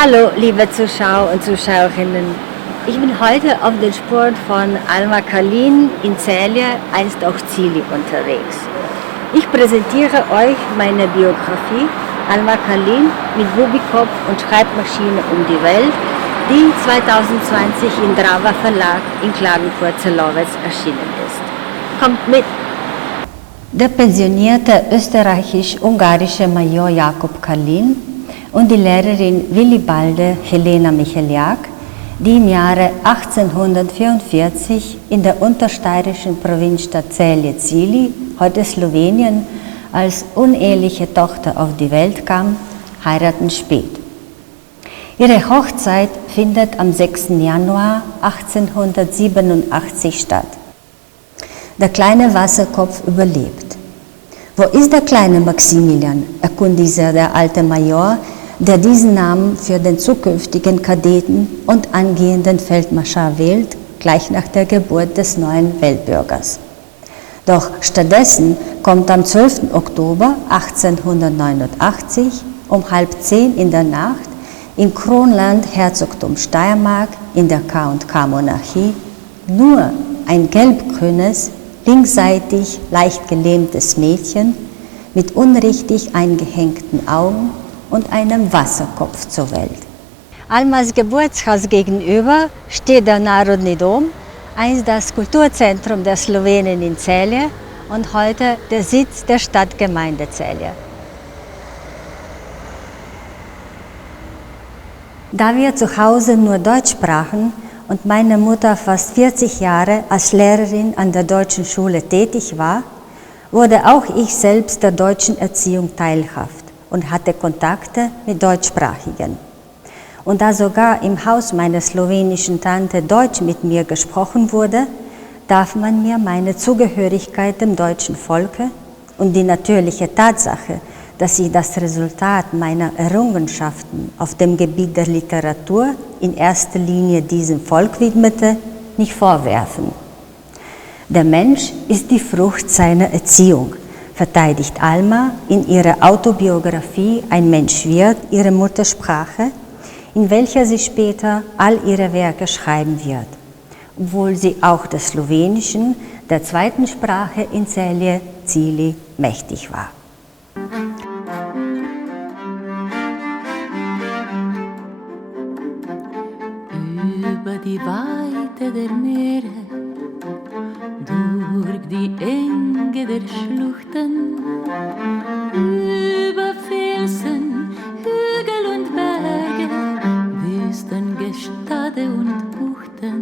Hallo, liebe Zuschauer und Zuschauerinnen. Ich bin heute auf den Spuren von Alma Kalin in Celje, einst auch Zili, unterwegs. Ich präsentiere euch meine Biografie Alma Kalin mit Bubikopf und Schreibmaschine um die Welt, die 2020 im Drava Verlag in Klagenfurt-Zellowitz erschienen ist. Kommt mit! Der pensionierte österreichisch-ungarische Major Jakob Kalin und die Lehrerin Wilibalde Helena Micheliak, die im Jahre 1844 in der untersteirischen Provinzstadt Celje-Zili, heute Slowenien, als uneheliche Tochter auf die Welt kam, heiraten spät. Ihre Hochzeit findet am 6. Januar 1887 statt. Der kleine Wasserkopf überlebt. Wo ist der kleine Maximilian, erkundigte der alte Major, der diesen Namen für den zukünftigen Kadetten und angehenden Feldmarschall wählt, gleich nach der Geburt des neuen Weltbürgers. Doch stattdessen kommt am 12. Oktober 1889 um 9:30 in der Nacht im Kronland Herzogtum Steiermark in der K&K-Monarchie nur ein gelbgrünes, linksseitig leicht gelähmtes Mädchen mit unrichtig eingehängten Augen und einem Wasserkopf zur Welt. Almas Geburtshaus gegenüber steht der Narodni Dom, einst das Kulturzentrum der Slowenen in Celje und heute der Sitz der Stadtgemeinde Celje. Da wir zu Hause nur Deutsch sprachen und meine Mutter fast 40 Jahre als Lehrerin an der deutschen Schule tätig war, wurde auch ich selbst der deutschen Erziehung teilhaft und hatte Kontakte mit Deutschsprachigen. Und da sogar im Haus meiner slowenischen Tante Deutsch mit mir gesprochen wurde, darf man mir meine Zugehörigkeit dem deutschen Volke und die natürliche Tatsache, dass ich das Resultat meiner Errungenschaften auf dem Gebiet der Literatur in erster Linie diesem Volk widmete, nicht vorwerfen. Der Mensch ist die Frucht seiner Erziehung, verteidigt Alma in ihrer Autobiografie Ein Mensch wird, ihre Muttersprache, in welcher sie später all ihre Werke schreiben wird, obwohl sie auch des Slowenischen, der zweiten Sprache in Celje-Zili, mächtig war. Über die Weite der Meere, durch die Enge der Schluchten, über Felsen, Hügel und Berge, Wüsten, Gestade und Buchten.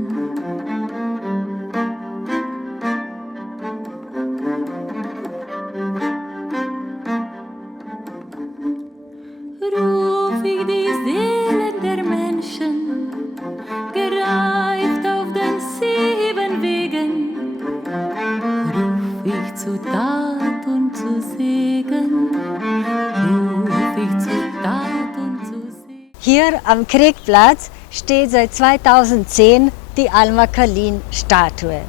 Ruf ich die Seelen der Menschen, gereift auf den 7 Wegen, ruf ich zu Tat und zu Segen, ruf ich zu Tat und zu Segen. Hier am Kriegplatz steht seit 2010 die Alma Kalin Statue.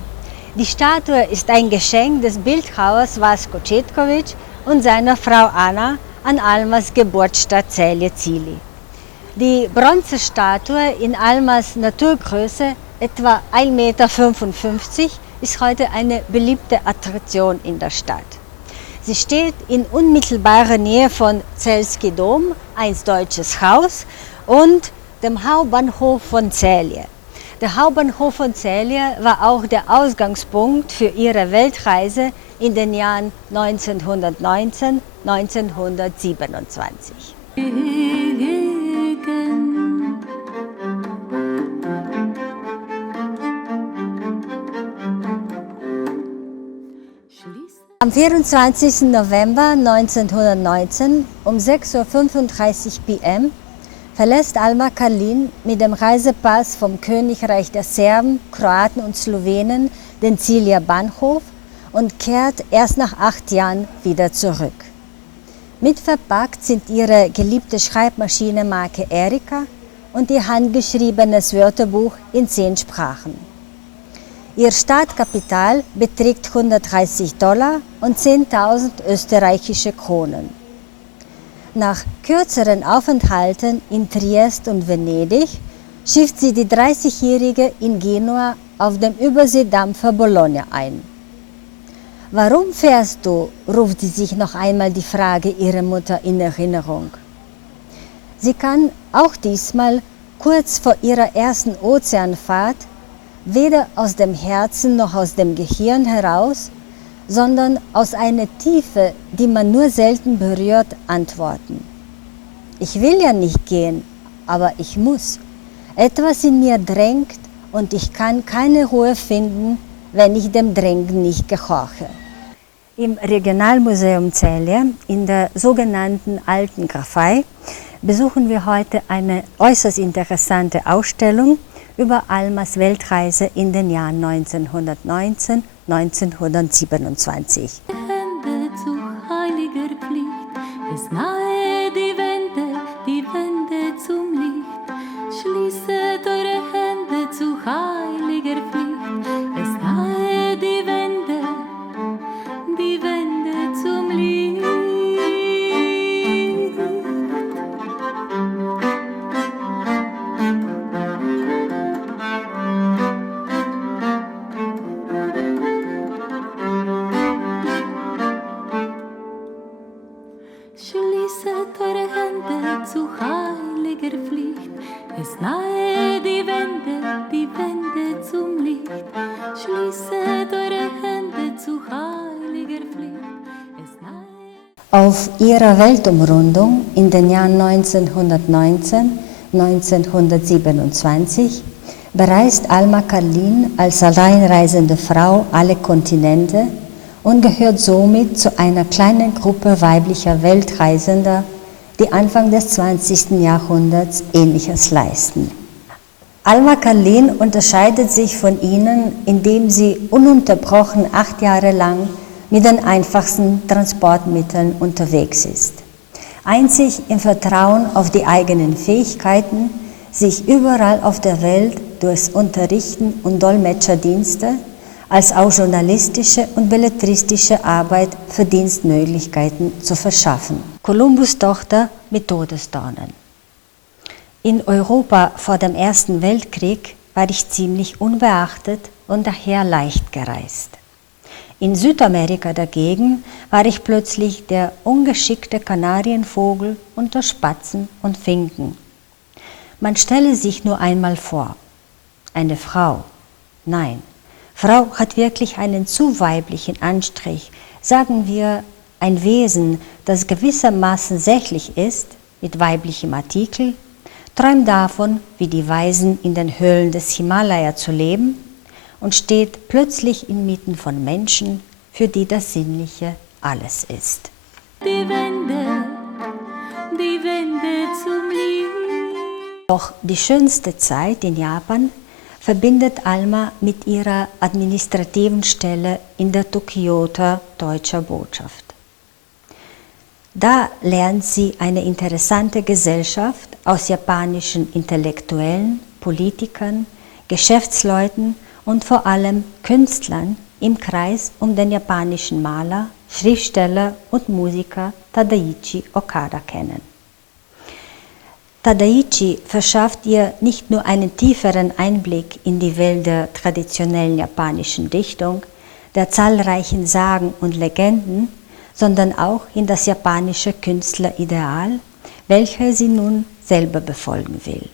Die Statue ist ein Geschenk des Bildhauers Vasko Cetkovic und seiner Frau Anna an Almas Geburtsstadt Celje-Zili. Die Bronzestatue in Almas Naturgröße, etwa 1,55 Meter, ist heute eine beliebte Attraktion in der Stadt. Sie steht in unmittelbarer Nähe von Celski Dom, einst deutsches Haus, und dem Hauptbahnhof von Celje. Der Hauptbahnhof von Celje war auch der Ausgangspunkt für ihre Weltreise in den Jahren 1919, 1927. Am 24. November 1919 um 6:35 Uhr p.m. verlässt Alma Kalin mit dem Reisepass vom Königreich der Serben, Kroaten und Slowenen den Celjer Bahnhof und kehrt erst nach 8 Jahren wieder zurück. Mitverpackt sind ihre geliebte Schreibmaschine-Marke Erika und ihr handgeschriebenes Wörterbuch in 10 Sprachen. Ihr Startkapital beträgt $130 und 10.000 österreichische Kronen. Nach kürzeren Aufenthalten in Triest und Venedig schifft sie die 30-Jährige in Genua auf dem Überseedampfer Bologna ein. »Warum fährst du?« ruft sie sich noch einmal die Frage ihrer Mutter in Erinnerung. Sie kann auch diesmal kurz vor ihrer ersten Ozeanfahrt weder aus dem Herzen noch aus dem Gehirn heraus, sondern aus einer Tiefe, die man nur selten berührt, antworten. »Ich will ja nicht gehen, aber ich muss. Etwas in mir drängt und ich kann keine Ruhe finden, wenn ich dem Drängen nicht gehorche.« Im Regionalmuseum Celje, in der sogenannten Alten Graphei, besuchen wir heute eine äußerst interessante Ausstellung über Almas Weltreise in den Jahren 1919, 1927. Hände zu heiliger Pflicht, es nahe die Wände zum Licht. Schließet eure Hände zu heiliger Pflicht, es nahe die Wände zum Licht. Schließet eure Hände zu heiliger Pflicht, es nahe die Wände zum Licht. Schließet eure Hände zu heiliger Pflicht, es nahe. Auf ihrer Weltumrundung in den Jahren 1919, 1927 bereist Alma Karlin als alleinreisende Frau alle Kontinente und gehört somit zu einer kleinen Gruppe weiblicher Weltreisender, die Anfang des 20. Jahrhunderts Ähnliches leisten. Alma Karlin unterscheidet sich von ihnen, indem sie ununterbrochen 8 Jahre lang mit den einfachsten Transportmitteln unterwegs ist. Einzig im Vertrauen auf die eigenen Fähigkeiten, sich überall auf der Welt durchs Unterrichten und Dolmetscherdienste als auch journalistische und belletristische Arbeit Verdienstmöglichkeiten zu verschaffen. Kolumbus' Tochter mit Todesdornen. In Europa vor dem Ersten Weltkrieg war ich ziemlich unbeachtet und daher leicht gereist. In Südamerika dagegen war ich plötzlich der ungeschickte Kanarienvogel unter Spatzen und Finken. Man stelle sich nur einmal vor, eine Frau, nein, Frau hat wirklich einen zu weiblichen Anstrich, sagen wir ein Wesen, das gewissermaßen sächlich ist, mit weiblichem Artikel, träumt davon, wie die Weisen in den Höhlen des Himalaya zu leben und steht plötzlich inmitten von Menschen, für die das Sinnliche alles ist. Die Wände zum Licht. Doch die schönste Zeit in Japan verbindet Alma mit ihrer administrativen Stelle in der Tokioter Deutscher Botschaft. Da lernt sie eine interessante Gesellschaft aus japanischen Intellektuellen, Politikern, Geschäftsleuten und vor allem Künstlern im Kreis um den japanischen Maler, Schriftsteller und Musiker Tadaichi Okada kennen. Tadaichi verschafft ihr nicht nur einen tieferen Einblick in die Welt der traditionellen japanischen Dichtung, der zahlreichen Sagen und Legenden, sondern auch in das japanische Künstlerideal, welches sie nun selber befolgen will.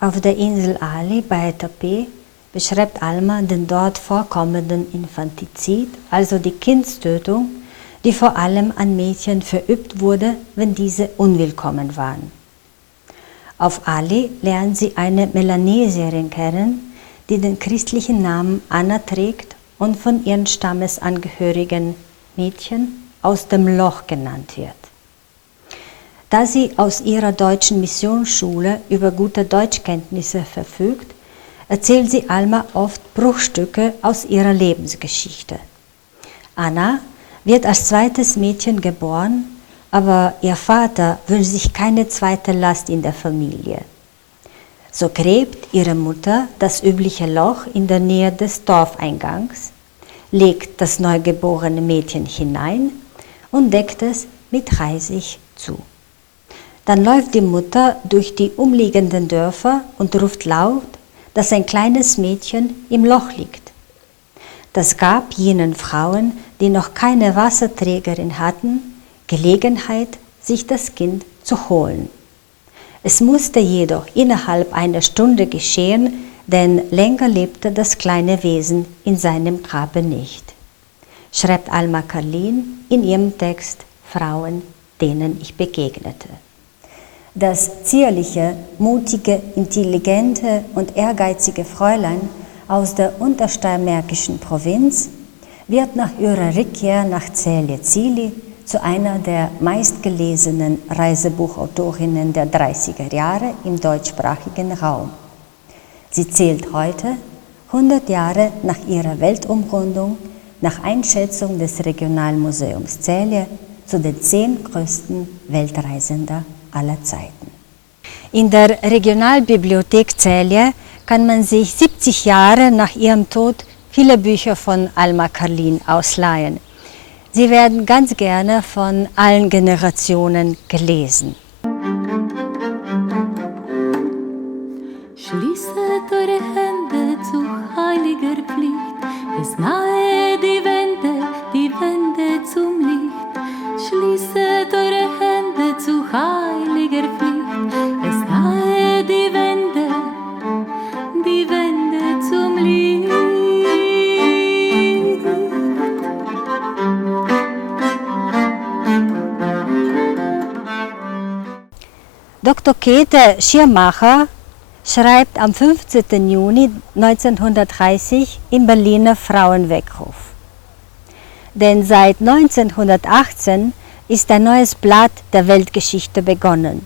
Auf der Insel Ali bei Taipeh beschreibt Alma den dort vorkommenden Infantizid, also die Kindstötung, die vor allem an Mädchen verübt wurde, wenn diese unwillkommen waren. Auf Ali lernt sie eine Melanesierin kennen, die den christlichen Namen Anna trägt und von ihren Stammesangehörigen Mädchen aus dem Loch genannt wird. Da sie aus ihrer deutschen Missionsschule über gute Deutschkenntnisse verfügt, erzählt sie Alma oft Bruchstücke aus ihrer Lebensgeschichte. Anna wird als zweites Mädchen geboren, aber ihr Vater wünscht sich keine zweite Last in der Familie. So gräbt ihre Mutter das übliche Loch in der Nähe des Dorfeingangs, legt das neugeborene Mädchen hinein und deckt es mit Reisig zu. Dann läuft die Mutter durch die umliegenden Dörfer und ruft laut, dass ein kleines Mädchen im Loch liegt. Das gab jenen Frauen, die noch keine Wasserträgerin hatten, Gelegenheit, sich das Kind zu holen. Es musste jedoch innerhalb einer Stunde geschehen, denn länger lebte das kleine Wesen in seinem Grabe nicht, schreibt Alma Karlin in ihrem Text Frauen, denen ich begegnete. Das zierliche, mutige, intelligente und ehrgeizige Fräulein aus der untersteiermärkischen Provinz wird nach ihrer Rückkehr nach Zählie-Zieli zu einer der meistgelesenen Reisebuchautorinnen der 30er Jahre im deutschsprachigen Raum. Sie zählt heute, 100 Jahre nach ihrer Weltumrundung, nach Einschätzung des Regionalmuseums Zählie, zu den 10 größten Weltreisenden aller Zeiten. In der Regionalbibliothek Zählie kann man sich 70 Jahre nach ihrem Tod viele Bücher von Alma Karlin ausleihen. Sie werden ganz gerne von allen Generationen gelesen. Schließet eure Hände zu heiliger Pflicht, es nahe die Wende zum Licht. Schließet eure Hände zu heiliger Pflicht, es nahe die Wende zum Licht. Dr. Käthe Schirmacher schreibt am 15. Juni 1930 im Berliner Frauenweckruf. Denn seit 1918 ist ein neues Blatt der Weltgeschichte begonnen,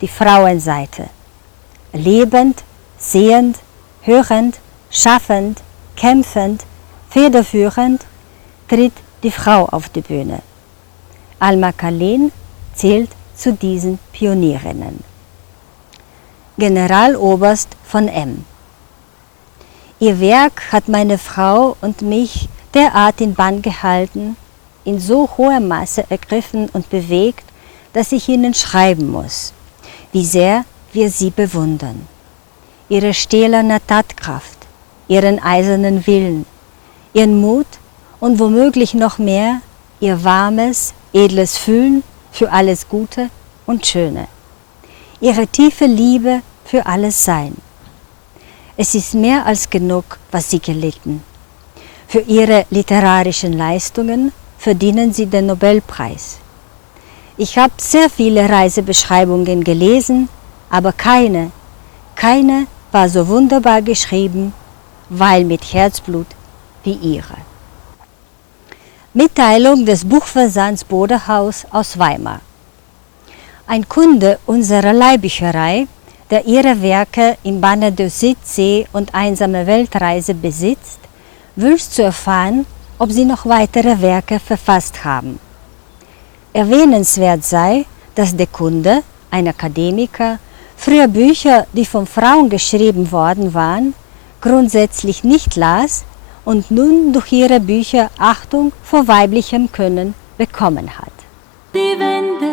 die Frauenseite. Lebend, sehend, hörend, schaffend, kämpfend, federführend tritt die Frau auf die Bühne. Alma Karlin zählt zu diesen Pionierinnen. Generaloberst von M. Ihr Werk hat meine Frau und mich derart in Bann gehalten, in so hohem Maße ergriffen und bewegt, dass ich Ihnen schreiben muss, wie sehr wir sie bewundern. Ihre stählerne Tatkraft, ihren eisernen Willen, ihren Mut und womöglich noch mehr, ihr warmes, edles Fühlen für alles Gute und Schöne, ihre tiefe Liebe für alles Sein. Es ist mehr als genug, was sie gelitten. Für ihre literarischen Leistungen verdienen sie den Nobelpreis. Ich habe sehr viele Reisebeschreibungen gelesen, aber keine war so wunderbar geschrieben, weil mit Herzblut wie ihre. Mitteilung des Buchversands Bodehaus aus Weimar. Ein Kunde unserer Leihbücherei, der ihre Werke im Banner der Südsee und Einsame Weltreise besitzt, wünscht zu erfahren, ob sie noch weitere Werke verfasst haben. Erwähnenswert sei, dass der Kunde, ein Akademiker, früher Bücher, die von Frauen geschrieben worden waren, grundsätzlich nicht las und nun durch ihre Bücher Achtung vor weiblichem Können bekommen hat. Die Wende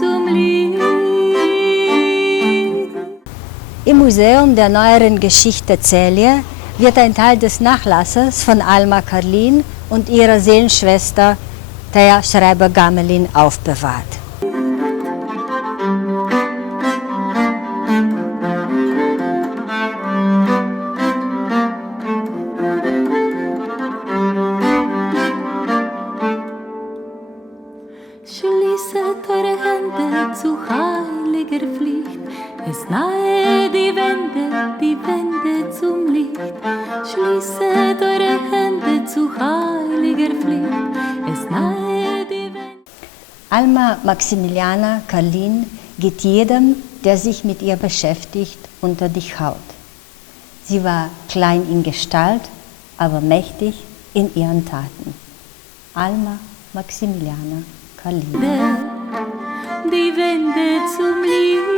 zum Licht. Im Museum der Neueren Geschichte Zählie wird ein Teil des Nachlasses von Alma Karlin und ihrer Seelenschwester Thea Schreiber-Gamelin aufbewahrt. Schließet eure Hände zu heiliger Pflicht, es nahe die Wände zum Licht. Schließet eure Hände zu heiliger Pflicht, es nahe die Wände. Alma Maximiliana Karlin geht jedem, der sich mit ihr beschäftigt, unter die Haut. Sie war klein in Gestalt, aber mächtig in ihren Taten. Alma Maximiliana Karlin. Die Wände zum Licht.